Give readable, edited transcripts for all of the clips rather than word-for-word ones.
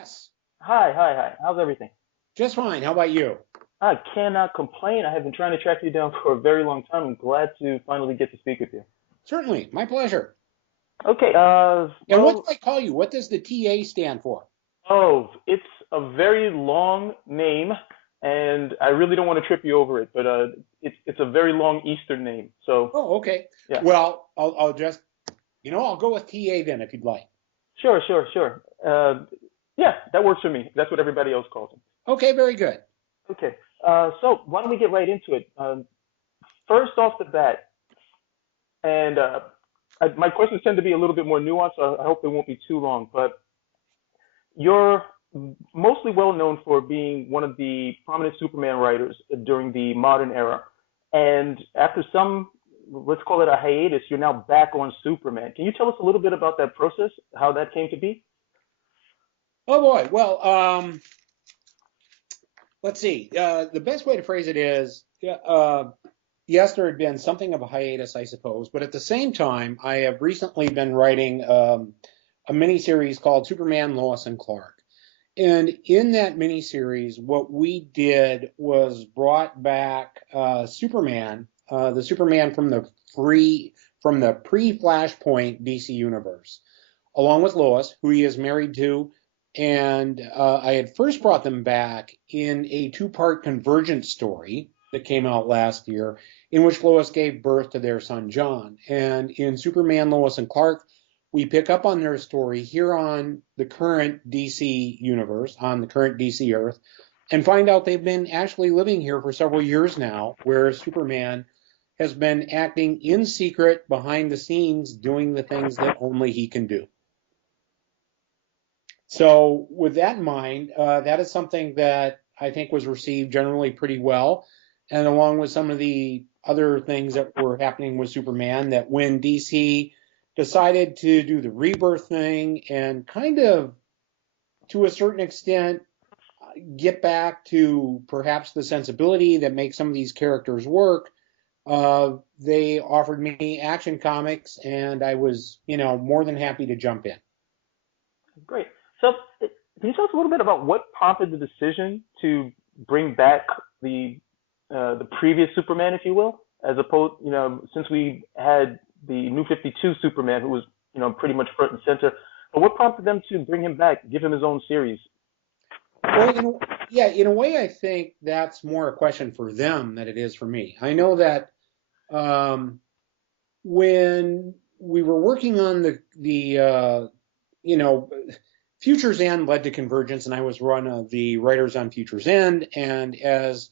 Yes, Hi. How's everything? just fine. How about you? I cannot complain. I have been trying to track you down for a very long time. I'm glad to finally get to speak with you. Certainly, my pleasure. Okay, And what do well, I call you? What does the TA stand for? it's a very long name, and I really don't want to trip you over it, but it's a very long Eastern name. So, Oh, okay. yeah. Well, I'll just, I'll go with TA then if you'd like. Sure. Yeah, that works for me. That's what everybody else calls him. Okay, very good. Okay, so why don't we get right into it? First off the bat, and my questions tend to be a little bit more nuanced, so I hope they won't be too long. But you're mostly well known for being one of the prominent Superman writers during the modern era. And after some, let's call it a hiatus, you're now back on Superman. Can you tell us a little bit about that process, how that came to be? Oh boy. Well, let's see. The best way to phrase it is, yes, there had been something of a hiatus, I suppose, but at the same time, I have recently been writing a miniseries called Superman, Lois and Clark. And in that miniseries, what we did was brought back Superman, the Superman from the pre-Flashpoint DC universe, along with Lois, who he is married to. And I had first brought them back in a two-part Convergence story that came out last year, in which Lois gave birth to their son John. And in Superman, Lois and Clark, we pick up on their story here on the current DC universe, on the current DC Earth, and find out they've been actually living here for several years now, where Superman has been acting in secret behind the scenes, doing the things that only he can do. So, with that in mind, that is something that I think was received generally pretty well. And along with some of the other things that were happening with Superman, that when DC decided to do the Rebirth thing and kind of, to a certain extent, get back to perhaps the sensibility that makes some of these characters work, they offered me Action Comics, and I was, more than happy to jump in. Great. So, can you tell us a little bit about what prompted the decision to bring back the the previous Superman, if you will, as opposed, since we had the New 52 Superman, who was, pretty much front and center. But what prompted them to bring him back, give him his own series? Well, yeah, in a way, I think that's more a question for them than it is for me. I know that um, when we were working on the you know Future's End led to Convergence, and I was one of the writers on Future's End. And as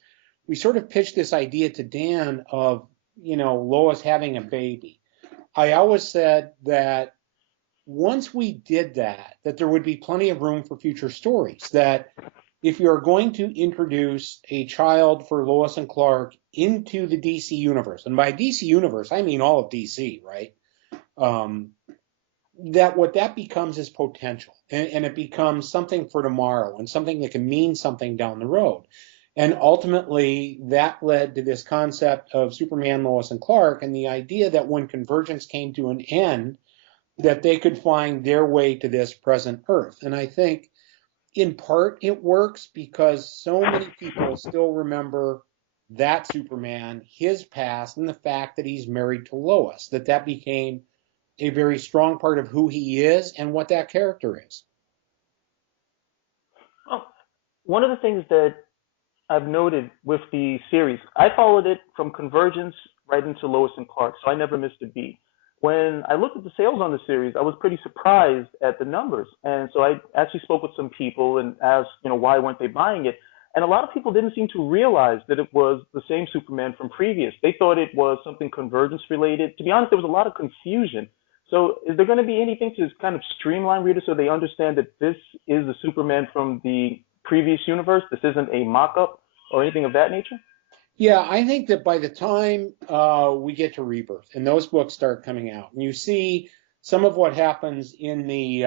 we sort of pitched this idea to Dan of Lois having a baby, I always said that once we did that, that there would be plenty of room for future stories. That if you're going to introduce a child for Lois and Clark into the DC universe, and by DC universe I mean all of DC, right? Um, that what that becomes is potential, and it becomes something for tomorrow and something that can mean something down the road. And ultimately, that led to this concept of Superman, Lois, and Clark, and the idea that when Convergence came to an end, that they could find their way to this present Earth. And I think in part it works because so many people still remember that Superman, his past, and the fact that he's married to Lois, that became a very strong part of who he is and what that character is. Oh, one of the things that I've noted with the series, I followed it from Convergence right into Lois and Clark, so I never missed a beat. When I looked at the sales on the series, I was pretty surprised at the numbers, and so I actually spoke with some people and asked, why weren't they buying it? And a lot of people didn't seem to realize that it was the same Superman from previous. They thought it was something Convergence related. To be honest, there was a lot of confusion. So, is there going to be anything to kind of streamline readers so they understand that this is the Superman from the previous universe? This isn't a mock-up or anything of that nature? Yeah, I think that by the time we get to Rebirth and those books start coming out, and you see some of what happens in the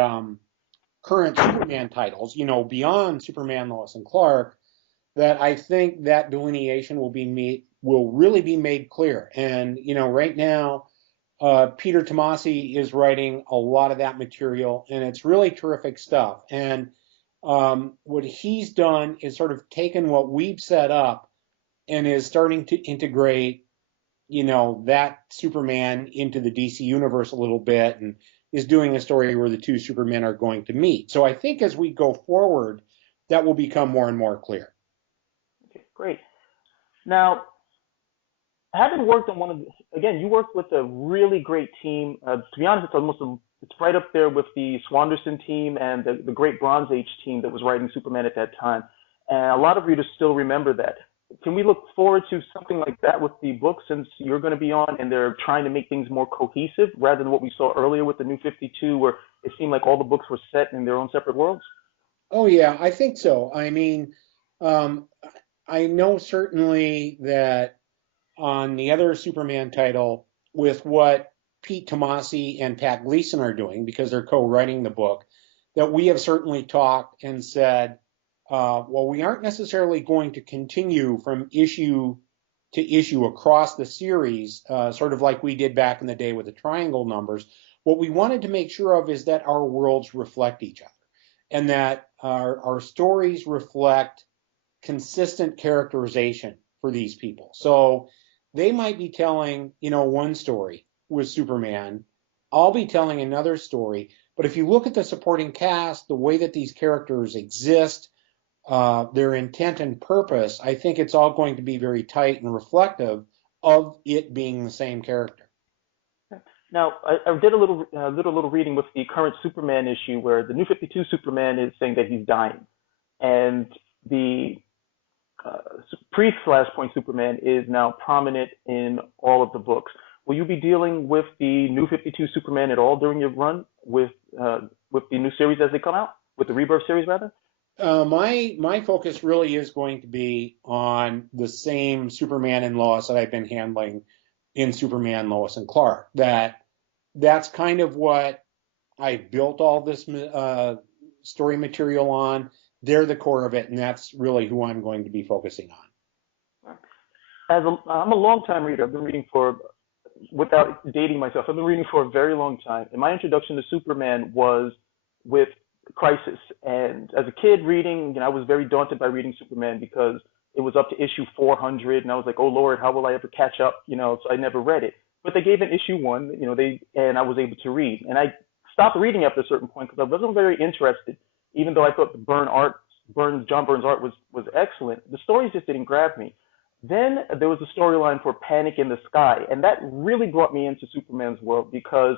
current Superman titles, beyond Superman, Lois, and Clark, that I think that delineation will really be made clear. And right now, Peter Tomasi is writing a lot of that material, and it's really terrific stuff. And What he's done is sort of taken what we've set up and is starting to integrate, that Superman into the DC universe a little bit, and is doing a story where the two Supermen are going to meet. So I think as we go forward, that will become more and more clear. Okay, great. Now, having worked on again, you worked with a really great team. To be honest, it's right up there with the Swanderson team and the great Bronze Age team that was writing Superman at that time. And a lot of readers still remember that. Can we look forward to something like that with the book, since you're going to be on and they're trying to make things more cohesive rather than what we saw earlier with the New 52, where it seemed like all the books were set in their own separate worlds? Oh yeah, I think so. I mean, um, I know certainly that on the other Superman title, with what Pete Tomasi and Pat Gleason are doing, because they're co-writing the book, that we have certainly talked and said, well, we aren't necessarily going to continue from issue to issue across the series, sort of like we did back in the day with the triangle numbers. What we wanted to make sure of is that our worlds reflect each other, and that our stories reflect consistent characterization for these people. So they might be telling, one story with Superman. I'll be telling another story. But if you look at the supporting cast, the way that these characters exist, their intent and purpose, I think it's all going to be very tight and reflective of it being the same character. Now, I did a little reading with the current Superman issue, where the New 52 Superman is saying that he's dying, and the uh, pre-Flashpoint Superman is now prominent in all of the books. Will you be dealing with the New 52 Superman at all during your run with the new series as they come out, with the Rebirth series rather? My focus really is going to be on the same Superman and Lois that I've been handling in Superman, Lois and Clark. That's kind of what I built all this story material on. They're the core of it, and that's really who I'm going to be focusing on. I'm a long time reader. I've been reading for, without dating myself, I've been reading for a very long time. And my introduction to Superman was with Crisis. And as a kid reading, I was very daunted by reading Superman because it was up to issue 400, and I was like, oh Lord, how will I ever catch up? So I never read it. But they gave an issue one, and I was able to read. And I stopped reading after a certain point because I wasn't very interested, even though I thought John Byrne's art was excellent. The stories just didn't grab me. Then there was a storyline for Panic in the Sky, and that really brought me into Superman's world because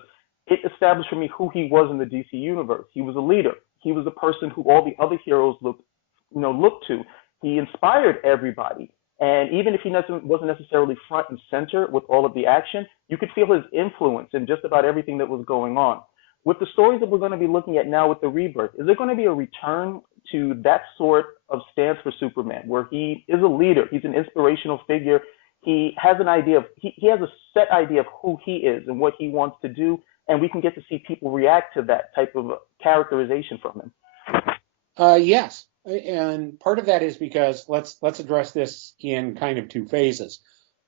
it established for me who he was in the DC universe. He was a leader. He was a person who all the other heroes looked to. He inspired everybody. And even if he wasn't necessarily front and center with all of the action, you could feel his influence in just about everything that was going on. With the stories that we're going to be looking at now with the Rebirth, is there going to be a return to that sort of stance for Superman, where he is a leader, he's an inspirational figure, he has an idea of, he has a set idea of who he is and what he wants to do, and we can get to see people react to that type of characterization from him? Yes, and part of that is because let's address this in kind of two phases.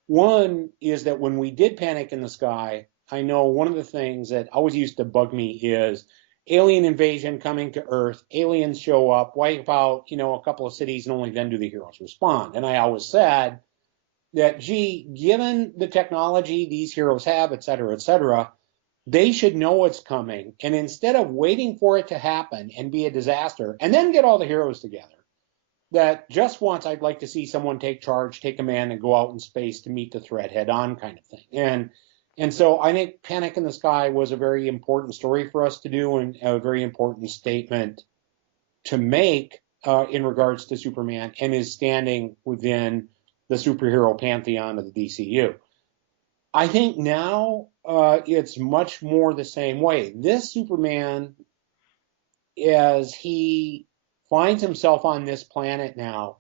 One is that when we did Panic in the Sky, I know one of the things that always used to bug me is alien invasion coming to Earth, aliens show up, wipe out, a couple of cities, and only then do the heroes respond. And I always said that, gee, given the technology these heroes have, et cetera, they should know what's coming. And instead of waiting for it to happen and be a disaster, and then get all the heroes together, that just once I'd like to see someone take charge, take command, and go out in space to meet the threat head on kind of thing. And so I think Panic in the Sky was a very important story for us to do, and a very important statement to make in regards to Superman and his standing within the superhero pantheon of the DCU. I think now it's much more the same way. This Superman, as he finds himself on this planet now,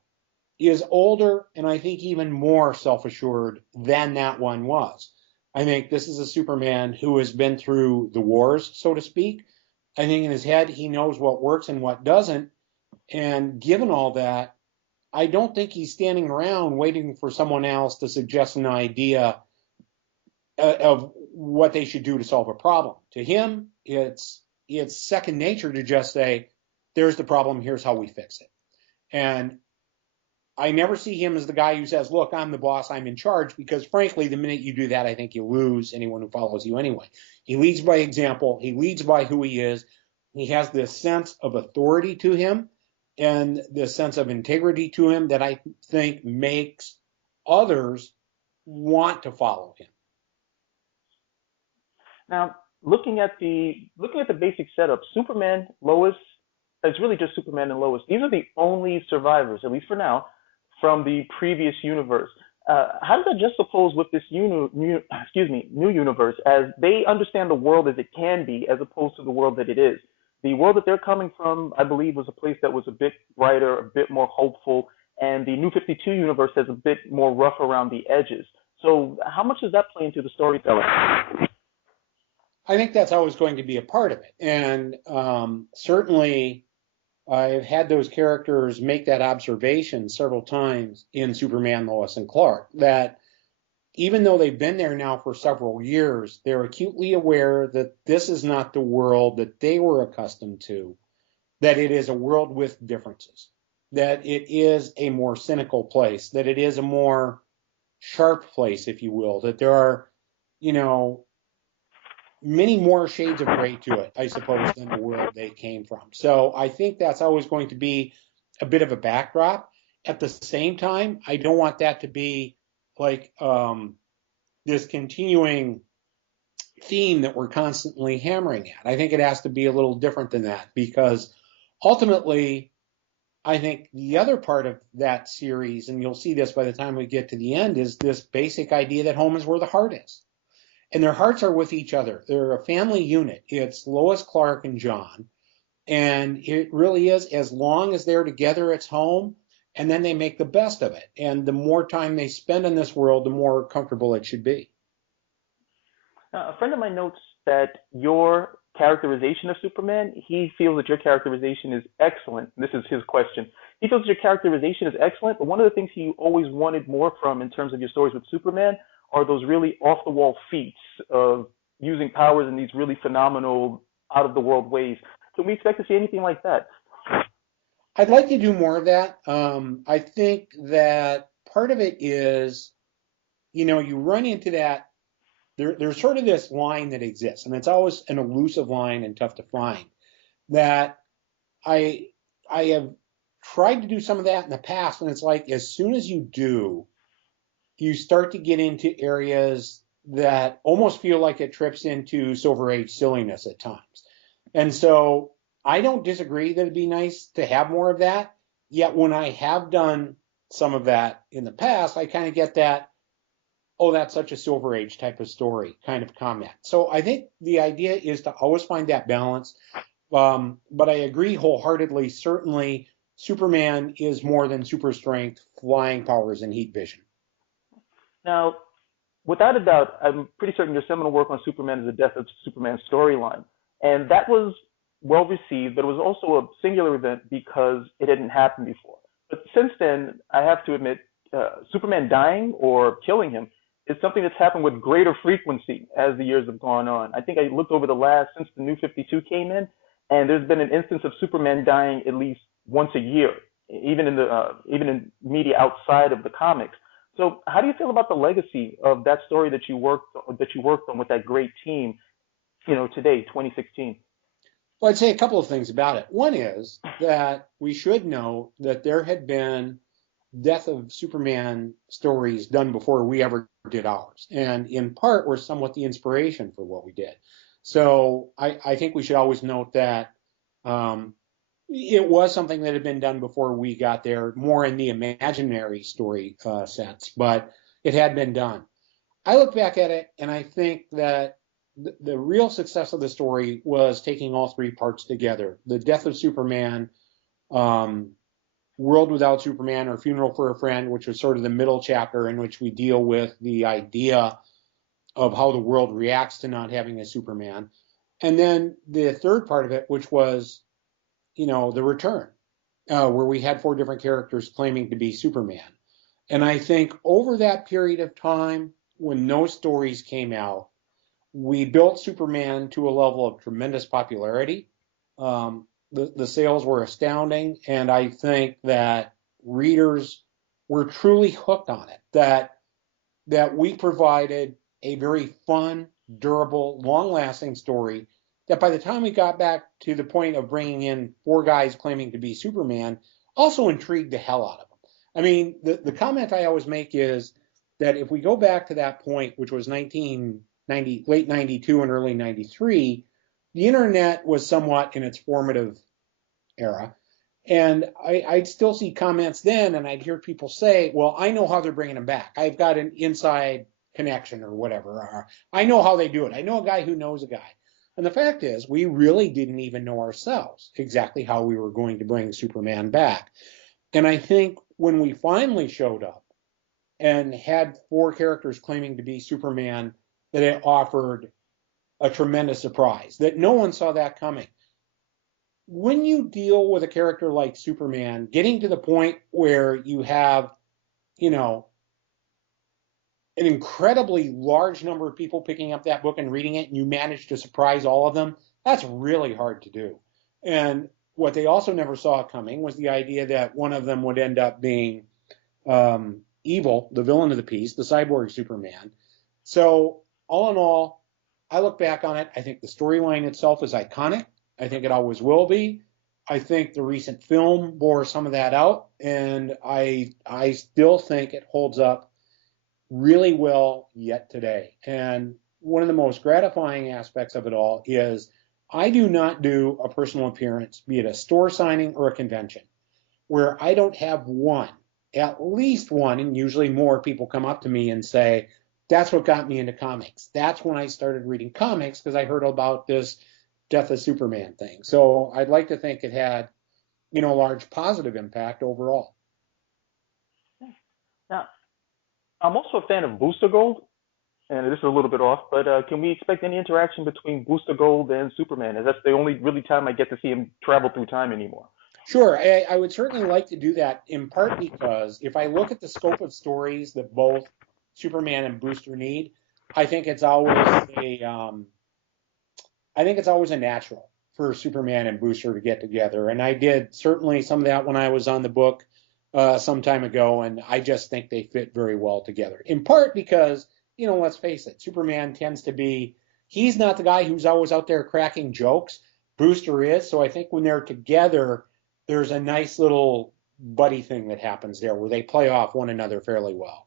is older and I think even more self-assured than that one was. I think this is a Superman who has been through the wars, so to speak. I think in his head he knows what works and what doesn't. And given all that, I don't think he's standing around waiting for someone else to suggest an idea of what they should do to solve a problem. To him, it's second nature to just say, there's the problem, here's how we fix it. And I never see him as the guy who says, look, I'm the boss, I'm in charge, because frankly, the minute you do that, I think you lose anyone who follows you anyway. He leads by example, he leads by who he is, he has this sense of authority to him and this sense of integrity to him that I think makes others want to follow him. Now, looking at the basic setup, Superman, Lois, it's really just Superman and Lois. These are the only survivors, at least for now, from the previous universe. How does that juxtapose with this new universe, as they understand the world as it can be, as opposed to the world that it is? The world that they're coming from, I believe, was a place that was a bit brighter, a bit more hopeful, and the New 52 universe is a bit more rough around the edges. So, how much does that play into the storytelling? I think that's always going to be a part of it. And certainly I've had those characters make that observation several times in Superman, Lois, and Clark, that even though they've been there now for several years, they're acutely aware that this is not the world that they were accustomed to, that it is a world with differences, that it is a more cynical place, that it is a more sharp place, if you will, that there are, many more shades of gray to it, I suppose, than the world they came from. So I think that's always going to be a bit of a backdrop. At the same time, I don't want that to be like this continuing theme that we're constantly hammering at. I think it has to be a little different than that, because ultimately, I think the other part of that series, and you'll see this by the time we get to the end, is this basic idea that home is where the heart is. And their hearts are with each other. They're a family unit. It's Lois, Clark, and John. And it really is, as long as they're together, it's home. And then they make the best of it. And the more time they spend in this world, the more comfortable it should be. A friend of mine notes that your characterization of Superman, he feels that your characterization is excellent. This is his question. He feels that your characterization is excellent, but one of the things he always wanted more from in terms of your stories with Superman are those really off-the-wall feats of using powers in these really phenomenal, out-of-the-world ways. Can we expect to see anything like that? I'd like to do more of that. I think that part of it is, you run into that. There's sort of this line that exists, and it's always an elusive line and tough to find, that I have tried to do some of that in the past, and it's like as soon as you do, you start to get into areas that almost feel like it trips into Silver Age silliness at times. And so I don't disagree that it'd be nice to have more of that. Yet when I have done some of that in the past, I kind of get that, oh, that's such a Silver Age type of story kind of comment. So I think the idea is to always find that balance. But I agree wholeheartedly. Certainly, Superman is more than super strength, flying powers, and heat vision. Now, without a doubt, I'm pretty certain your seminal work on Superman is the death of Superman storyline. And that was well received, but it was also a singular event because it hadn't happened before. But since then, I have to admit, Superman dying or killing him is something that's happened with greater frequency as the years have gone on. I think I looked over since the New 52 came in, and there's been an instance of Superman dying at least once a year, even in media outside of the comics. So, how do you feel about the legacy of that story that you worked on with that great team, today, 2016? Well, I'd say a couple of things about it. One is that we should know that there had been Death of Superman stories done before we ever did ours, and in part were somewhat the inspiration for what we did. So I think we should always note that it was something that had been done before we got there, more in the imaginary story sense, but it had been done. I look back at it and I think that the real success of the story was taking all three parts together. The Death of Superman, World Without Superman, or Funeral for a Friend, which was sort of the middle chapter in which we deal with the idea of how the world reacts to not having a Superman. And then the third part of it, which was, the return, where we had four different characters claiming to be Superman. And I think over that period of time, when those stories came out, we built Superman to a level of tremendous popularity. The sales were astounding, and I think that readers were truly hooked on it. That we provided a very fun, durable, long-lasting story that by the time we got back to the point of bringing in four guys claiming to be Superman, also intrigued the hell out of them. I mean, the comment I always make is that if we go back to that point, which was 1990, late 92 and early 93, the internet was somewhat in its formative era. And I'd still see comments then, and I'd hear people say, well, I know how they're bringing him back. I've got an inside connection or whatever. Or, I know how they do it. I know a guy who knows a guy. And the fact is, we really didn't even know ourselves exactly how we were going to bring Superman back. And I think when we finally showed up and had four characters claiming to be Superman, that it offered a tremendous surprise, that no one saw that coming. When you deal with a character like Superman, getting to the point where you have, you know, an incredibly large number of people picking up that book and reading it, and you manage to surprise all of them, that's really hard to do. And what they also never saw coming was the idea that one of them would end up being Evil, the villain of the piece, the cyborg Superman. So all in all, I look back on it, I think the storyline itself is iconic. I think it always will be. I think the recent film bore some of that out, and I still think it holds up really well yet today. And one of the most gratifying aspects of it all is I do not do a personal appearance, be it a store signing or a convention, where I don't have one, at least one, and usually more people come up to me and say, that's what got me into comics. That's when I started reading comics because I heard about this Death of Superman thing. So I'd like to think it had, a large positive impact overall. Now, I'm also a fan of Booster Gold, and this is a little bit off, but can we expect any interaction between Booster Gold and Superman? As that's the only really time I get to see him travel through time anymore. Sure, I would certainly like to do that, in part because if I look at the scope of stories that both Superman and Booster need, I think it's always a natural for Superman and Booster to get together. And I did certainly some of that when I was on the book some time ago, and I just think they fit very well together. In part because, let's face it, Superman tends to be, he's not the guy who's always out there cracking jokes. Booster is, so I think when they're together, there's a nice little buddy thing that happens there where they play off one another fairly well.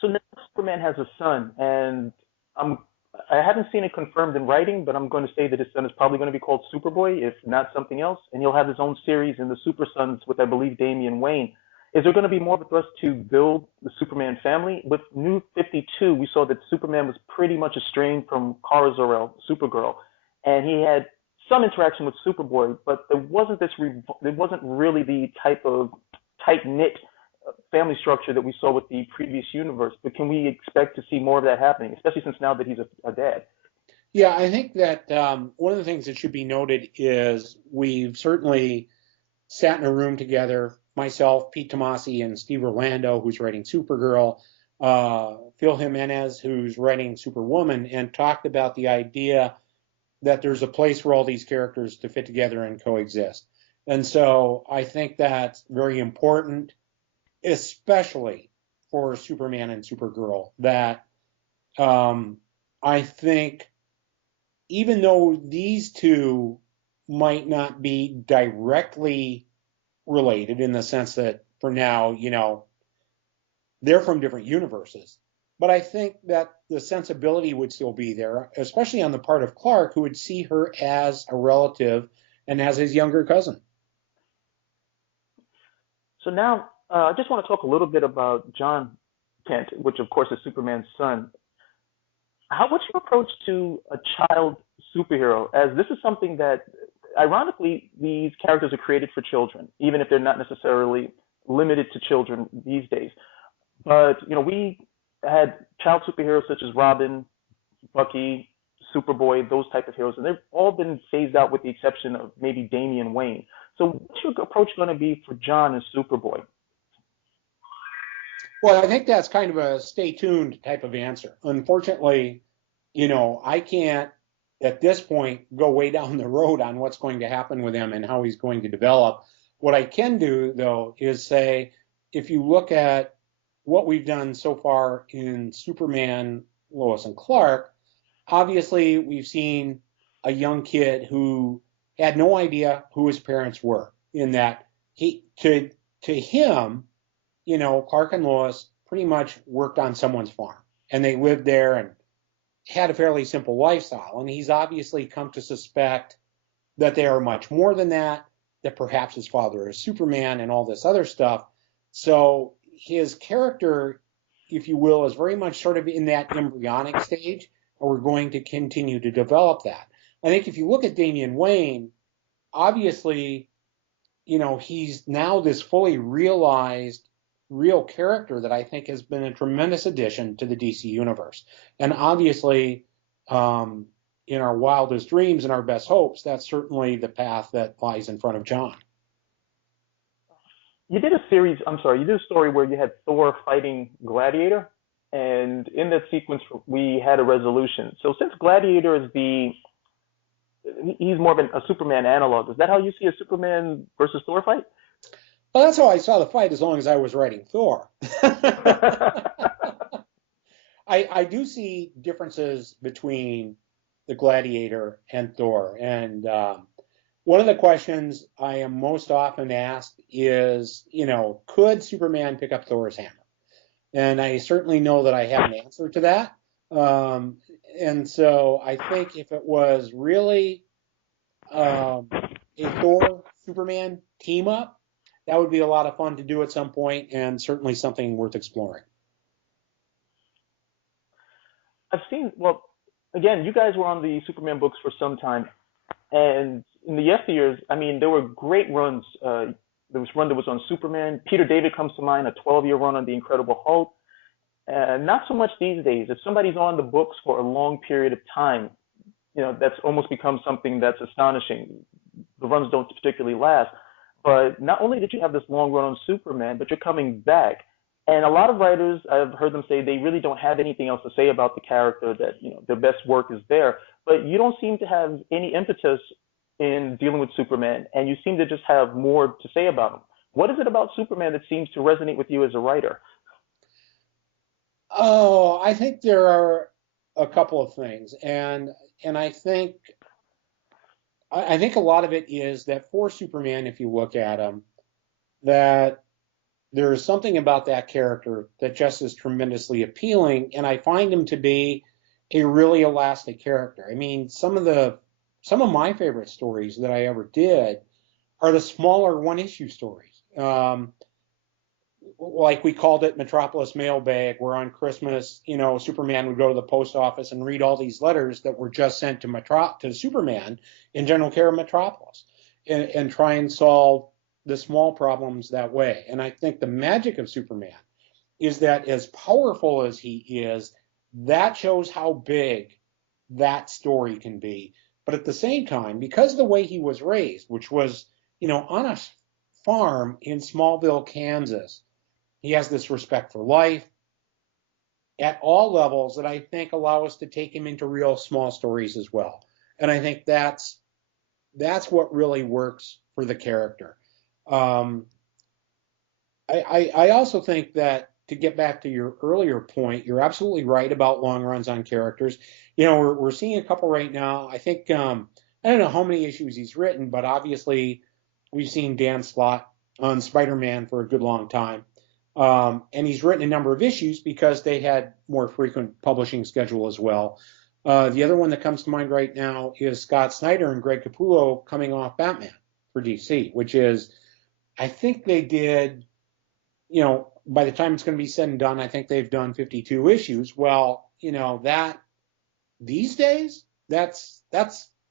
So now Superman has a son, and I haven't seen it confirmed in writing, but I'm going to say that his son is probably going to be called Superboy, if not something else, and he'll have his own series in the Super Sons with, I believe, Damian Wayne. Is there going to be more of a thrust to build the Superman family? With New 52, we saw that Superman was pretty much estranged from Kara Zor-El, Supergirl, and he had some interaction with Superboy, but there wasn't really the type of tight-knit family structure that we saw with the previous universe. But can we expect to see more of that happening, especially since now that he's a dad? Yeah, I think that one of the things that should be noted is we've certainly sat in a room together, myself, Pete Tomasi, and Steve Orlando, who's writing Supergirl, Phil Jimenez, who's writing Superwoman, and talked about the idea that there's a place for all these characters to fit together and coexist. And so I think that's very important, especially for Superman and Supergirl, that I think even though these two might not be directly related in the sense that for now, they're from different universes, but I think that the sensibility would still be there, especially on the part of Clark, who would see her as a relative and as his younger cousin. So now I just want to talk a little bit about John Kent, which of course is Superman's son. What's your approach to a child superhero? As this is something that, ironically, these characters are created for children, even if they're not necessarily limited to children these days. But, we had child superheroes such as Robin, Bucky, Superboy, those type of heroes, and they've all been phased out with the exception of maybe Damian Wayne. So what's your approach going to be for John and Superboy? Well, I think that's kind of a stay tuned type of answer. Unfortunately, I can't at this point go way down the road on what's going to happen with him and how he's going to develop. What I can do, though, is say, if you look at what we've done so far in Superman, Lois and Clark, obviously we've seen a young kid who had no idea who his parents were, in that he to him, Clark and Lois pretty much worked on someone's farm, and they lived there and had a fairly simple lifestyle. And he's obviously come to suspect that they are much more than that, that perhaps his father is Superman and all this other stuff. So his character, if you will, is very much sort of in that embryonic stage, and we're going to continue to develop that. I think if you look at Damian Wayne, obviously, he's now this fully realized real character that I think has been a tremendous addition to the DC universe. And obviously, in our wildest dreams and our best hopes, that's certainly the path that lies in front of John. You did you did a story where you had Thor fighting Gladiator, and in that sequence we had a resolution. So since Gladiator is he's more of a Superman analog, is that how you see a Superman versus Thor fight? Well, that's how I saw the fight, as long as I was writing Thor. I do see differences between the Gladiator and Thor. And one of the questions I am most often asked is, could Superman pick up Thor's hammer? And I certainly know that I have an answer to that. And so I think if it was really a Thor Superman team up, that would be a lot of fun to do at some point, and certainly something worth exploring. Well, again, you guys were on the Superman books for some time, and in the yesteryears, I mean, there were great runs. There was one that was on Superman. Peter David comes to mind, a 12-year run on The Incredible Hulk. Not so much these days. If somebody's on the books for a long period of time, that's almost become something that's astonishing. The runs don't particularly last. But not only did you have this long run on Superman, but you're coming back. And a lot of writers, I've heard them say they really don't have anything else to say about the character, that, their best work is there. But you don't seem to have any impetus in dealing with Superman, and you seem to just have more to say about him. What is it about Superman that seems to resonate with you as a writer? Oh, I think there are a couple of things. And I think a lot of it is that for Superman, if you look at him, that there is something about that character that just is tremendously appealing, and I find him to be a really elastic character. I mean, some of my favorite stories that I ever did are the smaller one-issue stories. Like we called it Metropolis Mailbag, where on Christmas, Superman would go to the post office and read all these letters that were just sent to Superman in general care of Metropolis, and try and solve the small problems that way. And I think the magic of Superman is that, as powerful as he is, that shows how big that story can be. But at the same time, because of the way he was raised, which was, on a farm in Smallville, Kansas, he has this respect for life at all levels that I think allow us to take him into real small stories as well. And I think that's what really works for the character. I also think that, to get back to your earlier point, you're absolutely right about long runs on characters. We're seeing a couple right now. I think, I don't know how many issues he's written, but obviously we've seen Dan Slott on Spider-Man for a good long time. And he's written a number of issues because they had more frequent publishing schedule as well. The other one that comes to mind right now is Scott Snyder and Greg Capullo coming off Batman for DC, which is, I think they did, by the time it's going to be said and done, I think they've done 52 issues. Well, that these days, that's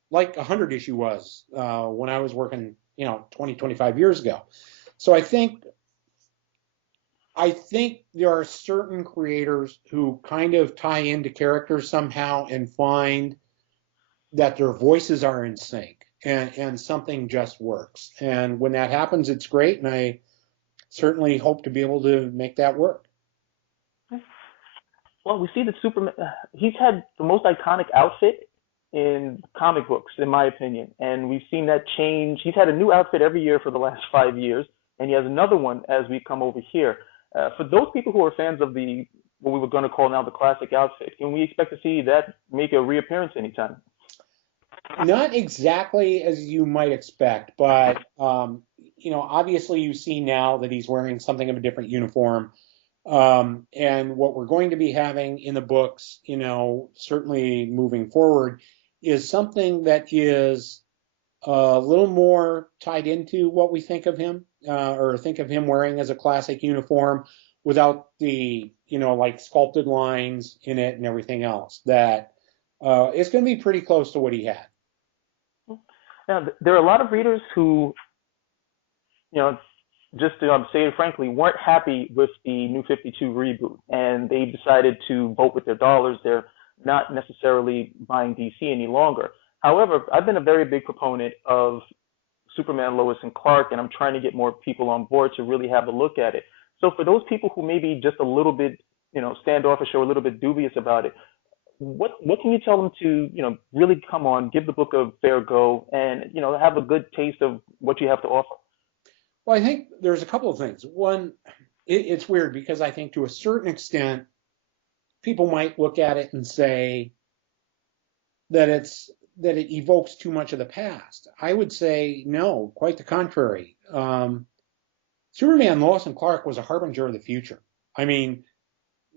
like 100 issue was when I was working, 20, 25 years ago. So I think there are certain creators who kind of tie into characters somehow and find that their voices are in sync and something just works. And when that happens, it's great. And I certainly hope to be able to make that work. Well, we see that Superman, he's had the most iconic outfit in comic books, in my opinion. And we've seen that change. He's had a new outfit every year for the last 5 years, and he has another one as we come over here. For those people who are fans of the what we were going to call now the classic outfit, can we expect to see that make a reappearance anytime? Not exactly as you might expect, but obviously you see now that he's wearing something of a different uniform. And what we're going to be having in the books, certainly moving forward, is something that is a little more tied into what we think of him, or think of him wearing as a classic uniform without the, like sculpted lines in it and everything else. That it's going to be pretty close to what he had. Now, there are a lot of readers who, you know, just to say it frankly, weren't happy with the New 52 reboot, and they decided to vote with their dollars. They're not necessarily buying DC any longer. However, I've been a very big proponent of Superman, Lois, and Clark, and I'm trying to get more people on board to really have a look at it. So for those people who may be just a little bit, standoffish or a little bit dubious about it, what can you tell them to, really come on, give the book a fair go, and have a good taste of what you have to offer? Well, I think there's a couple of things. One, it's weird because I think to a certain extent, people might look at it and say that it evokes too much of the past. I would say no, quite the contrary. Superman, Lois, and Clark was a harbinger of the future. I mean,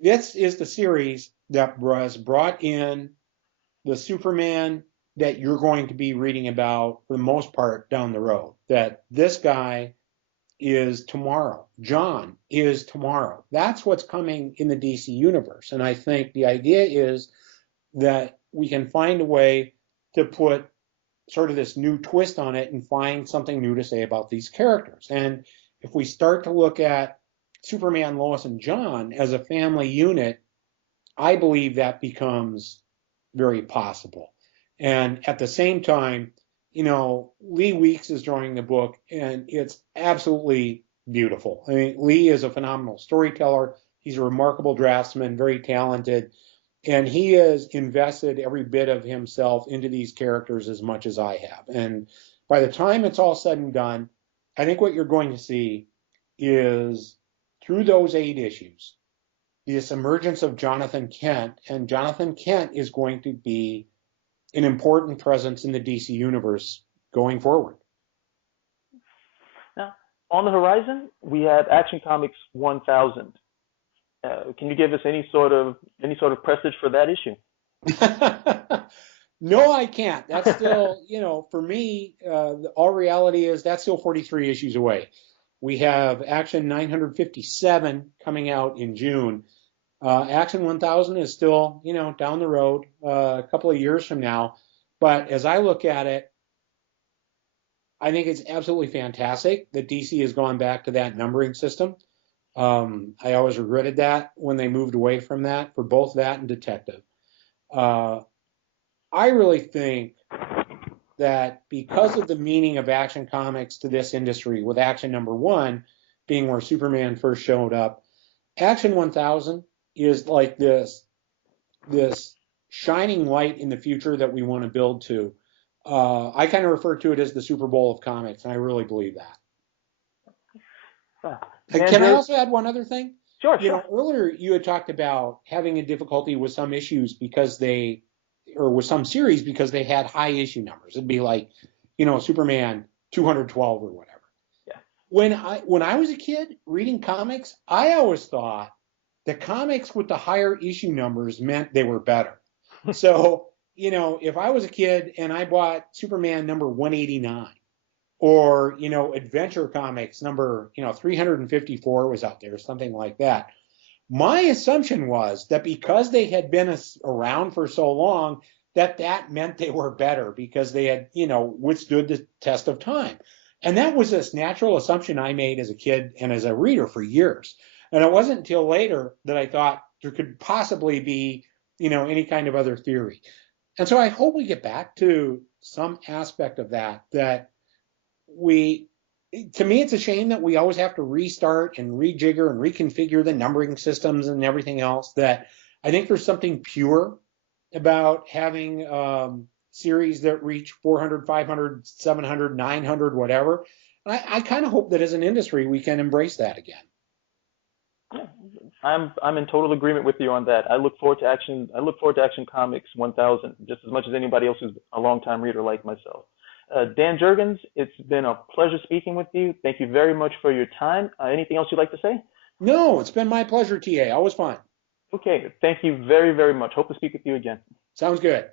this is the series that was brought in the Superman that you're going to be reading about for the most part down the road. That this guy is tomorrow. John is tomorrow. That's what's coming in the DC universe. And I think the idea is that we can find a way to put sort of this new twist on it and find something new to say about these characters. And if we start to look at Superman, Lois, and John as a family unit, I believe that becomes very possible. And at the same time, Lee Weeks is drawing the book, and it's absolutely beautiful. I mean, Lee is a phenomenal storyteller. He's a remarkable draftsman, very talented, and he has invested every bit of himself into these characters as much as I have. And by the time it's all said and done, I think what you're going to see is, through those 8 issues, this emergence of Jonathan Kent, and Jonathan Kent is going to be an important presence in the DC universe going forward. Now, on the horizon, we have Action Comics 1000. Can you give us any sort of presage for that issue? No, I can't. That's still, for me, all reality is that's still 43 issues away. We have Action 957 coming out in June. Action 1000 is still, down the road, a couple of years from now. But as I look at it, I think it's absolutely fantastic that DC has gone back to that numbering system. I always regretted that when they moved away from that for both that and Detective. I really think that because of the meaning of Action Comics to this industry, with Action #1 being where Superman first showed up, Action 1000 is like this shining light in the future that we want to build to. I kind of refer to it as the Super Bowl of comics, and I really believe that. Can I also add one other thing? Sure. Earlier you had talked about having a difficulty with some issues with some series because they had high issue numbers. It'd be like, Superman 212 or whatever. Yeah. When I was a kid reading comics, I always thought the comics with the higher issue numbers meant they were better. So, if I was a kid and I bought Superman number 189, or, Adventure Comics number, 354 was out there, something like that, my assumption was that because they had been around for so long, that meant they were better because they had, withstood the test of time. And that was this natural assumption I made as a kid and as a reader for years. And it wasn't until later that I thought there could possibly be, any kind of other theory. And so I hope we get back to some aspect of that to me, it's a shame that we always have to restart and rejigger and reconfigure the numbering systems and everything else. That I think there's something pure about having series that reach 400, 500, 700, 900, whatever. And I kind of hope that as an industry we can embrace that again. Yeah, I'm in total agreement with you on that. I look forward to Action. I look forward to Action Comics 1000 just as much as anybody else who's a longtime reader like myself. Dan Jurgens, it's been a pleasure speaking with you. Thank you very much for your time. Anything else you'd like to say? No, it's been my pleasure, TA. Always fun. Okay, thank you very, very much. Hope to speak with you again. Sounds good.